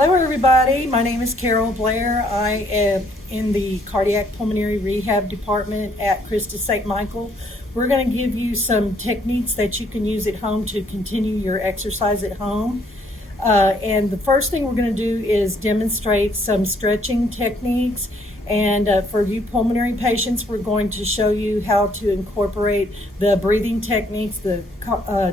Hello, everybody. My name is Carol Blair. I am in the cardiac pulmonary rehab department at CHRISTUS St. Michael. We're going to give you some techniques that you can use at home to continue your exercise at home. And the first thing we're going to do is demonstrate some stretching techniques. And for you pulmonary patients, we're going to show you how to incorporate the breathing techniques, the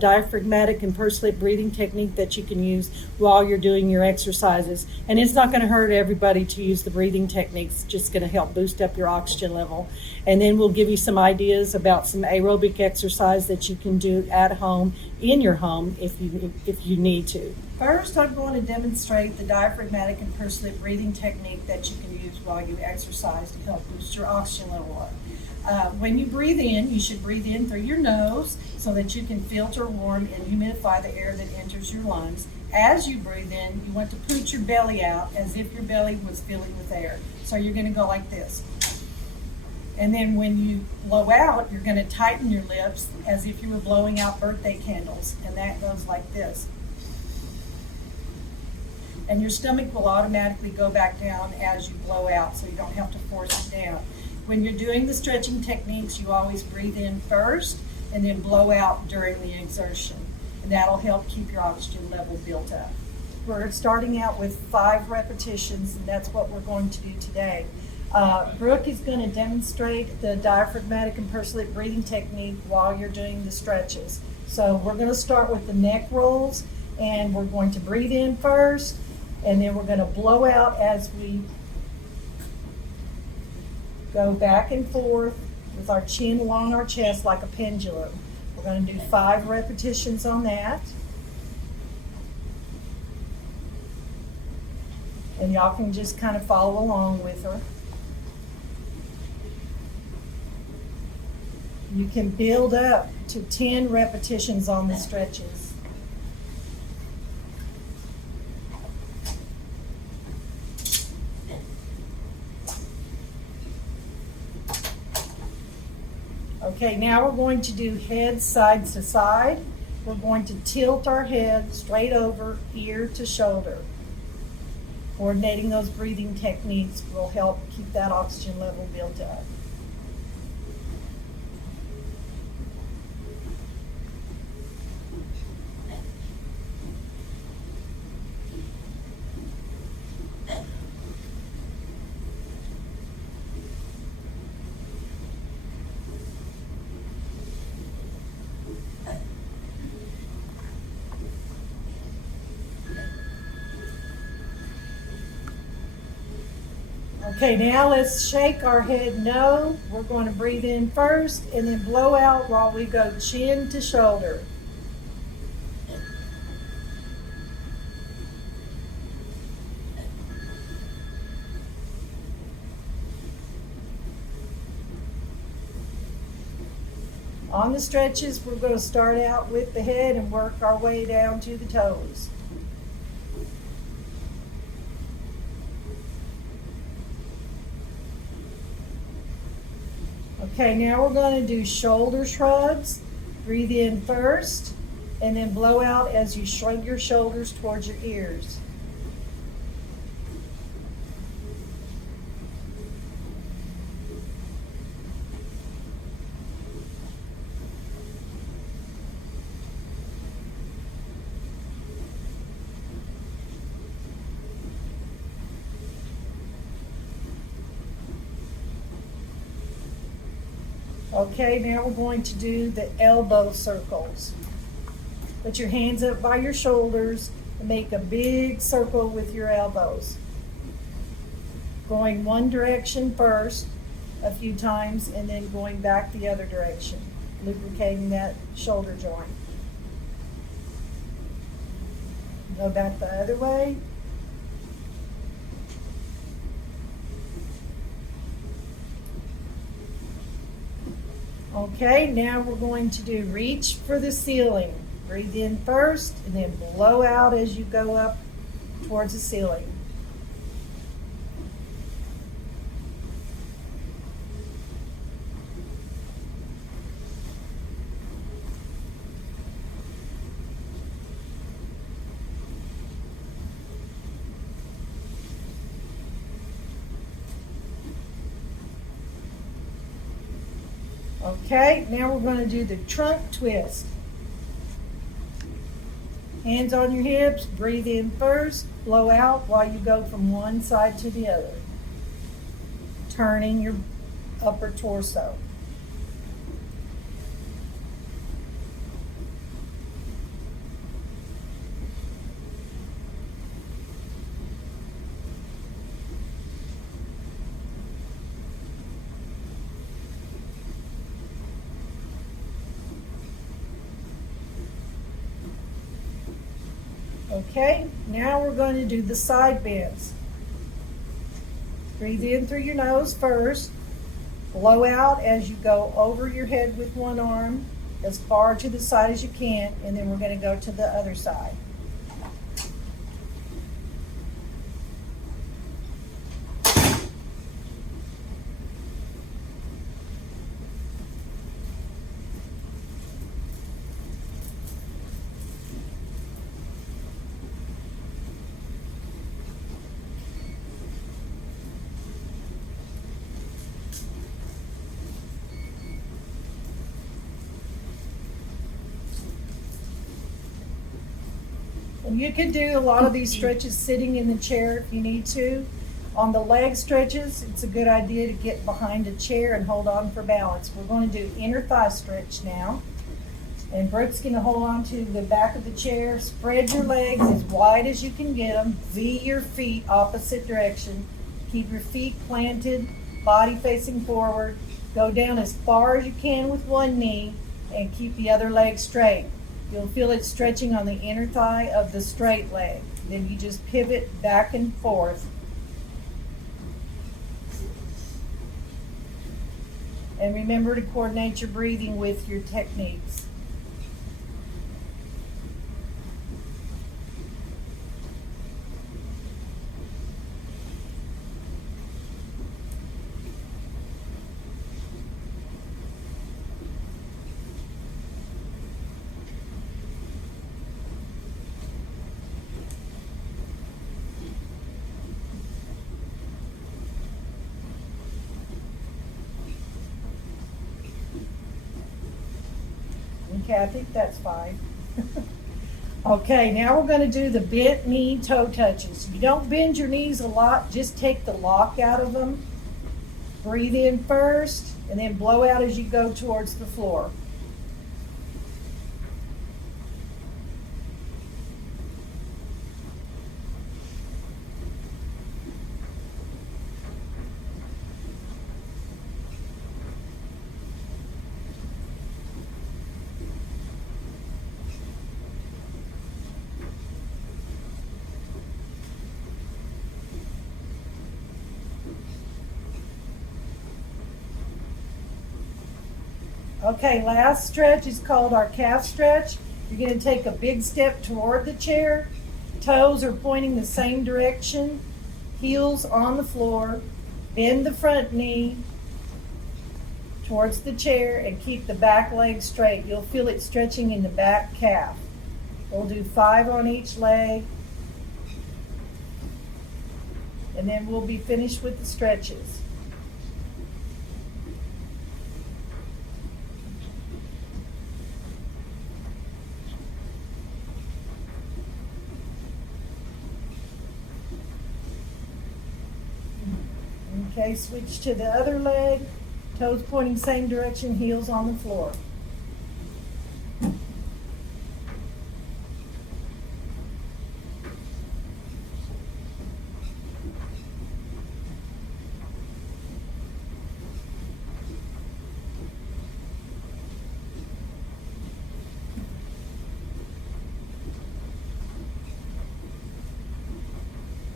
diaphragmatic and pursed lip breathing technique that you can use while you're doing your exercises. And it's not going to hurt everybody to use the breathing techniques, it's just going to help boost up your oxygen level. And then we'll give you some ideas about some aerobic exercise that you can do at home, in your home, if you need to. First, I'm going to demonstrate the diaphragmatic and pursed lip breathing technique that you can use while you exercise to help boost your oxygen level up. When you breathe in, you should breathe in through your nose so that you can filter, warm, and humidify the air that enters your lungs. As you breathe in, you want to put your belly out as if your belly was filling with air. So you're going to go like this. And then when you blow out, you're going to tighten your lips as if you were blowing out birthday candles. And that goes like this. And your stomach will automatically go back down as you blow out, so you don't have to force it down. When you're doing the stretching techniques, you always breathe in first and then blow out during the exertion. And that'll help keep your oxygen level built up. We're starting out with 5 repetitions, and that's what we're going to do today. Brooke is going to demonstrate the diaphragmatic and pursed lip breathing technique while you're doing the stretches. So we're going to start with the neck rolls, and we're going to breathe in first, and then we're going to blow out as we go back and forth with our chin along our chest like a pendulum. We're going to do 5 repetitions on that. And y'all can just kind of follow along with her. You can build up to 10 repetitions on the stretches. Okay, now we're going to do head side to side. We're going to tilt our head straight over, ear to shoulder. Coordinating those breathing techniques will help keep that oxygen level built up. Okay, now let's shake our head no. We're going to breathe in first and then blow out while we go chin to shoulder. On the stretches, we're going to start out with the head and work our way down to the toes. Okay, now we're going to do shoulder shrugs. Breathe in first, and then blow out as you shrug your shoulders towards your ears. Okay, now we're going to do the elbow circles. Put your hands up by your shoulders and make a big circle with your elbows. Going one direction first a few times and then going back the other direction, lubricating that shoulder joint. Go back the other way. Okay, now we're going to do reach for the ceiling. Breathe in first and then blow out as you go up towards the ceiling. Okay, now we're going to do the trunk twist. Hands on your hips, breathe in first, blow out while you go from one side to the other, turning your upper torso. Okay, now we're going to do the side bends. Breathe in through your nose first, blow out as you go over your head with one arm, as far to the side as you can, and then we're going to go to the other side. And you can do a lot of these stretches sitting in the chair if you need to. On the leg stretches, it's a good idea to get behind a chair and hold on for balance. We're going to do inner thigh stretch now. And Brooke's going to hold on to the back of the chair. Spread your legs as wide as you can get them. V your feet opposite direction. Keep your feet planted, body facing forward. Go down as far as you can with one knee and keep the other leg straight. You'll feel it stretching on the inner thigh of the straight leg. Then you just pivot back and forth. And remember to coordinate your breathing with your techniques. Okay, I think that's fine. Okay, now we're going to do the bent knee toe touches. You don't bend your knees a lot, just take the lock out of them. Breathe in first, and then blow out as you go towards the floor. Okay, last stretch is called our calf stretch. You're going to take a big step toward the chair. Toes are pointing the same direction. Heels on the floor. Bend the front knee towards the chair and keep the back leg straight. You'll feel it stretching in the back calf. We'll do 5 on each leg. And then we'll be finished with the stretches. Okay, switch to the other leg, toes pointing same direction, heels on the floor.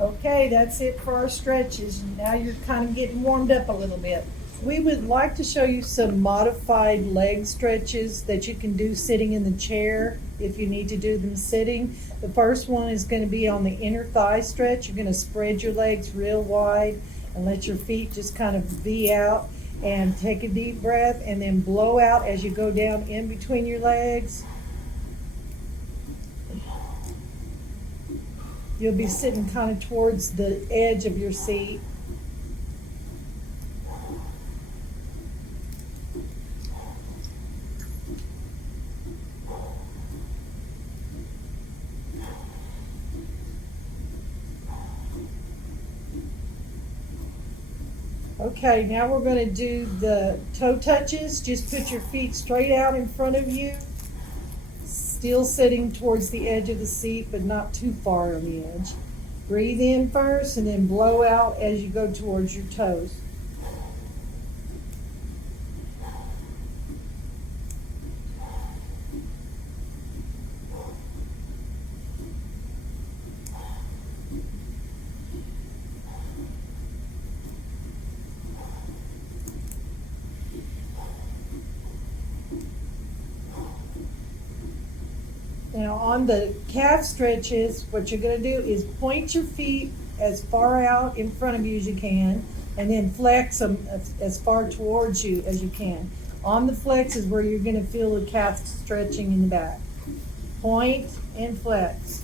Okay, that's it for our stretches. Now you're kind of getting warmed up a little bit. We would like to show you some modified leg stretches that you can do sitting in the chair if you need to do them sitting. The first one is going to be on the inner thigh stretch. You're going to spread your legs real wide and let your feet just kind of V out, and take a deep breath and then blow out as you go down in between your legs. You'll be sitting kind of towards the edge of your seat. Okay, now we're going to do the toe touches. Just put your feet straight out in front of you, still sitting towards the edge of the seat, but not too far on the edge. Breathe in first and then blow out as you go towards your toes. Now on the calf stretches, what you're going to do is point your feet as far out in front of you as you can, and then flex them as far towards you as you can. On the flex is where you're going to feel the calf stretching in the back. Point and flex.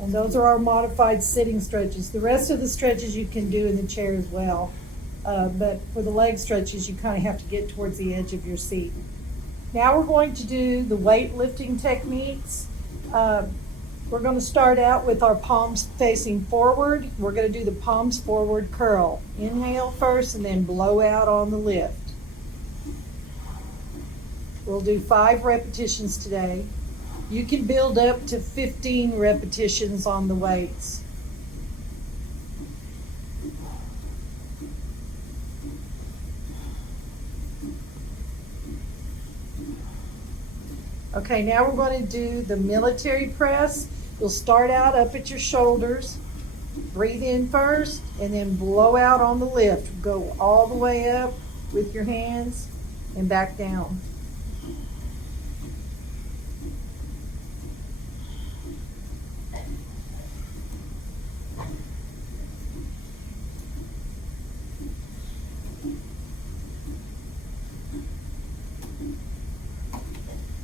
And those are our modified sitting stretches. The rest of the stretches you can do in the chair as well. But for the leg stretches, you kind of have to get towards the edge of your seat. Now we're going to do the weightlifting techniques. We're going to start out with our palms facing forward. We're going to do the palms forward curl. Inhale first and then blow out on the lift. We'll do 5 repetitions today. You can build up to 15 repetitions on the weights. Okay, now we're going to do the military press. You'll start out up at your shoulders. Breathe in first and then blow out on the lift. Go all the way up with your hands and back down.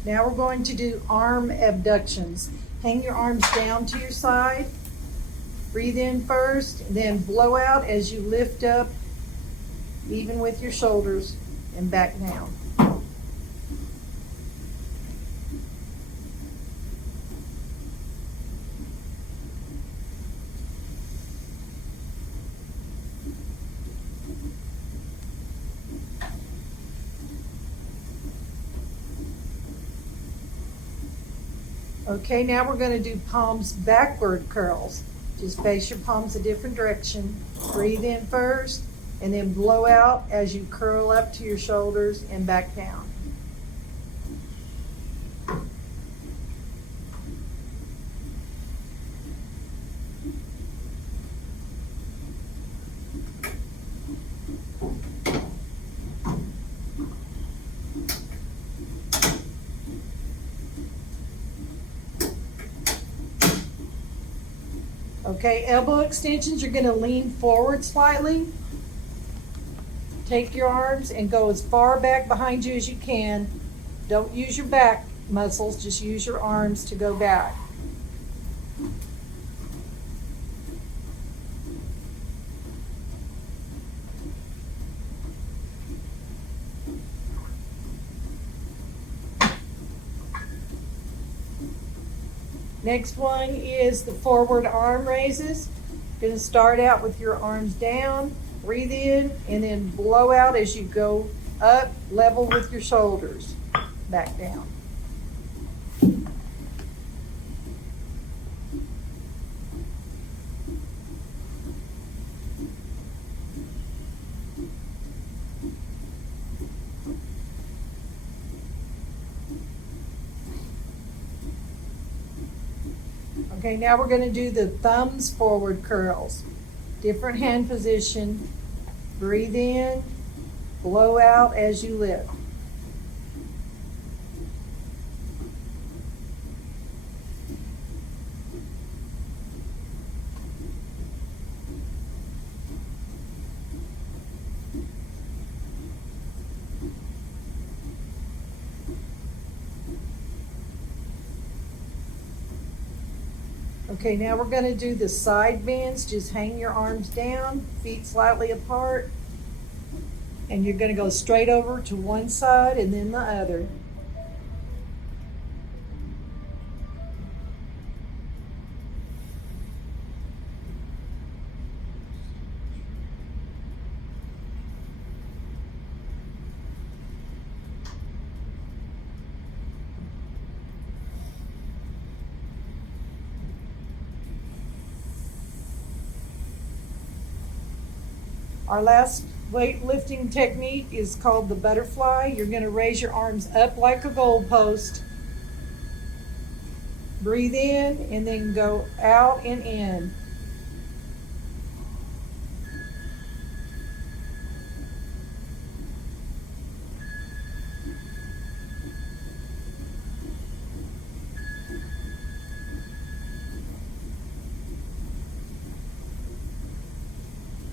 Now we're going to do arm abductions. Hang your arms down to your side. Breathe in first, and then blow out as you lift up, even with your shoulders, and back down. Okay, now we're going to do palms backward curls. Just face your palms a different direction. Breathe in first, and then blow out as you curl up to your shoulders and back down. Okay, elbow extensions, you're going to lean forward slightly. Take your arms and go as far back behind you as you can. Don't use your back muscles, just use your arms to go back. Next one is the forward arm raises. You're going to start out with your arms down, breathe in, and then blow out as you go up, level with your shoulders, back down. Okay, now we're going to do the thumbs forward curls. Different hand position. Breathe in, blow out as you lift. Okay, now we're going to do the side bends. Just hang your arms down, feet slightly apart, And you're going to go straight over to one side and then the other. Our last weightlifting technique is called the butterfly. You're going to raise your arms up like a goalpost. Breathe in and then go out and in.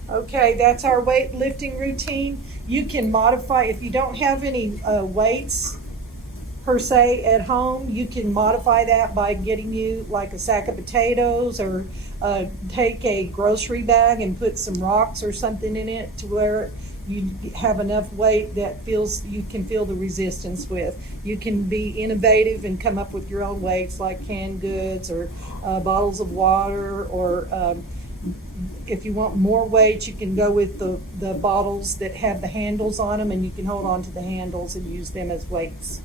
Okay, that's our weightlifting routine. You can modify, if you don't have any weights per se at home, you can modify that by getting you like a sack of potatoes, or take a grocery bag and put some rocks or something in it to where you have enough weight that you can feel the resistance with. You can be innovative and come up with your own weights, like canned goods or bottles of water, or if you want more weight, you can go with the bottles that have the handles on them, and you can hold on to the handles and use them as weights.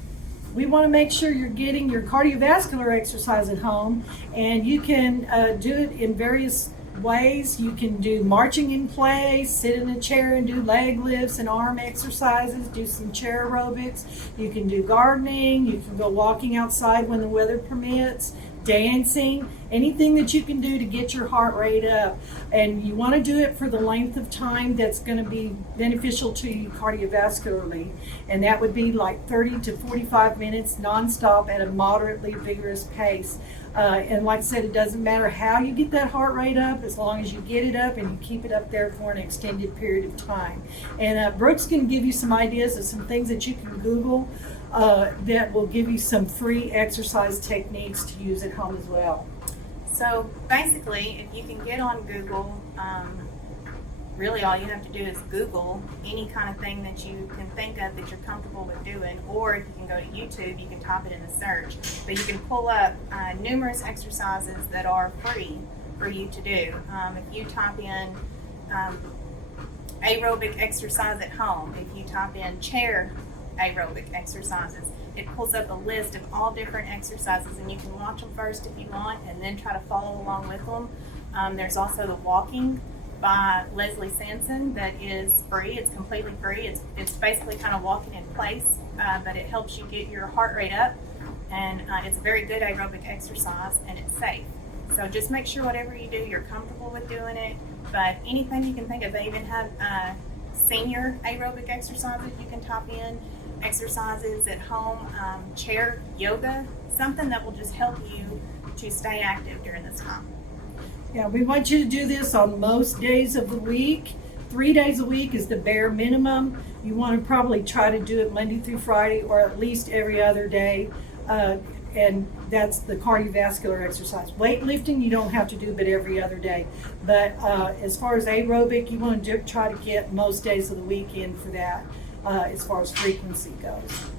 We want to make sure you're getting your cardiovascular exercise at home, and you can do it in various ways. You can do marching in place, sit in a chair and do leg lifts and arm exercises, do some chair aerobics. You can do gardening, you can go walking outside when the weather permits, dancing, anything that you can do to get your heart rate up. And you want to do it for the length of time that's going to be beneficial to you cardiovascularly. And that would be like 30 to 45 minutes nonstop at a moderately vigorous pace. And like I said, it doesn't matter how you get that heart rate up, as long as you get it up and you keep it up there for an extended period of time. And Brooks can give you some ideas of some things that you can Google that will give you some free exercise techniques to use at home as well. So basically, if you can get on Google, really all you have to do is Google any kind of thing that you can think of that you're comfortable with doing, or if you can go to YouTube, you can type it in the search. But you can pull up numerous exercises that are free for you to do. If you type in aerobic exercise at home, if you type in chair aerobic exercises, it pulls up a list of all different exercises, and you can watch them first if you want and then try to follow along with them. There's also the walking by Leslie Sanson that is free. It's completely free. It's basically kind of walking in place, but it helps you get your heart rate up, and it's a very good aerobic exercise, and it's safe. So just make sure whatever you do, you're comfortable with doing it. But anything you can think of, they even have senior aerobic exercises you can type in, exercises at home, chair yoga, something that will just help you to stay active during this time. Yeah, we want you to do this on most days of the week. 3 days a week is the bare minimum. You want to probably try to do it Monday through Friday, or at least every other day. And that's the cardiovascular exercise. Weightlifting, you don't have to do but every other day. But as far as aerobic, you want to try to get most days of the week in for that, as far as frequency goes.